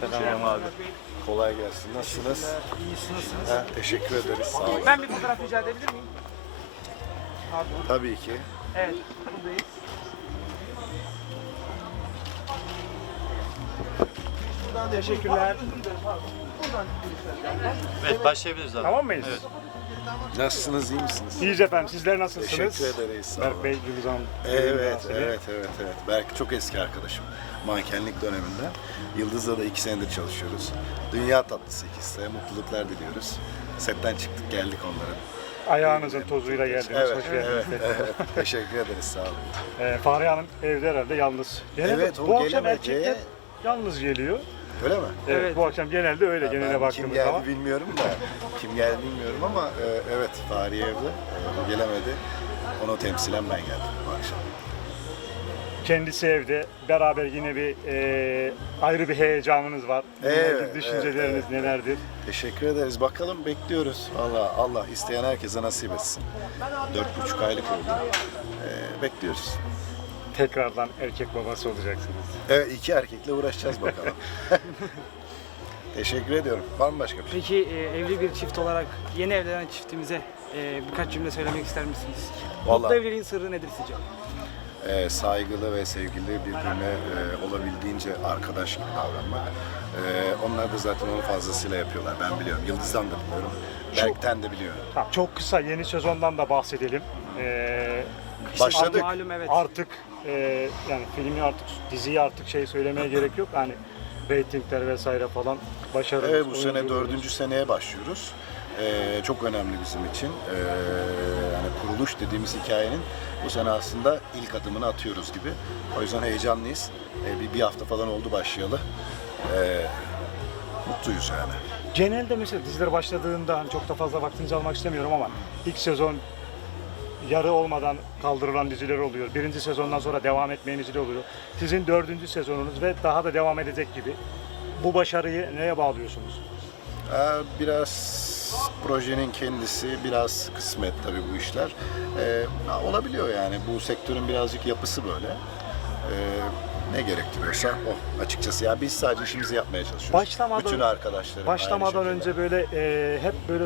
Selam şey abi. Kolay gelsin. Nasılsınız? İyisiniz. Ha, teşekkür ederiz. Sağ olun. Ben bir fotoğraf rica edebilir miyim? Pardon. Tabii ki. Evet, buradayız. Buradan teşekkürler. Buradan Evet, başlayabiliriz abi. Tamam mıyız? Evet. Nasılsınız, iyi misiniz? İyiyiz efendim, sizler nasılsınız? Teşekkür ederiz. Berk Bey, Gülüzan. Evet, Gülüzan, evet, evet, evet, evet. Berk çok eski arkadaşım. Mankenlik döneminde. Yıldız'la da iki senedir çalışıyoruz. Dünya tatlı sekizse, mutluluklar diliyoruz. Setten çıktık, geldik onlara. Ayağınızın e, tozuyla geldiniz. Evet, Hoş Evet, verdiniz. evet. evet. Teşekkür ederiz, sağ olun. Ee, Fahriye Hanım evde herhalde yalnız. Genelde evet, bu o bu akşam erkekler e yalnız geliyor. Öyle mi? Evet. evet bu akşam genelde öyle yani genele baktığımız zaman. Kim geldi bilmiyorum da. kim geldi bilmiyorum ama e, evet tarihi evde e, gelemedi. Onu temsilen ben geldim bu akşam. Kendisi evde. Beraber yine bir e, ayrı bir heyecanınız var. Ee, evet, evet, nelerdir, düşünceleriniz evet, evet. nelerdir? Teşekkür ederiz. Bakalım bekliyoruz. Allah Allah isteyen herkese nasip etsin. Dört buçuk aylık oldu. E, ee, bekliyoruz tekrardan erkek babası olacaksınız. Evet iki erkekle uğraşacağız bakalım. Teşekkür ediyorum. Var mı başka bir şey? Peki e, evli bir çift olarak yeni evlenen çiftimize e, birkaç cümle söylemek ister misiniz? Vallahi, Mutlu evliliğin sırrı nedir sizce? E, saygılı ve sevgili birbirine e, olabildiğince arkadaş gibi davranmak. E, onlar da zaten onu fazlasıyla yapıyorlar. Ben biliyorum. Yıldız'dan da biliyorum. Şu, Berk'ten de biliyorum. Ha, tamam, çok kısa yeni sezondan da bahsedelim. E, Başladık. başladık. Malum, evet. Artık e, ee, yani filmi artık diziyi artık şey söylemeye evet. gerek yok yani reytingler vesaire falan başarılı. Evet bu sene dördüncü seneye başlıyoruz. Ee, çok önemli bizim için. Ee, yani kuruluş dediğimiz hikayenin bu sene aslında ilk adımını atıyoruz gibi. O yüzden heyecanlıyız. Ee, bir, bir hafta falan oldu başlayalı. Ee, mutluyuz yani. Genelde mesela diziler başladığında çok da fazla vaktinizi almak istemiyorum ama ilk sezon yarı olmadan kaldırılan diziler oluyor. Birinci sezondan sonra devam etmeyen diziler oluyor. Sizin dördüncü sezonunuz ve daha da devam edecek gibi. Bu başarıyı neye bağlıyorsunuz? Ee, biraz projenin kendisi biraz kısmet tabii bu işler. Ee, olabiliyor yani bu sektörün birazcık yapısı böyle. Ee, ne gerektiriyorsa o açıkçası. Ya yani biz sadece işimizi yapmaya çalışıyoruz. Başlamadan, Bütün arkadaşlarım. Başlamadan önce böyle e, hep böyle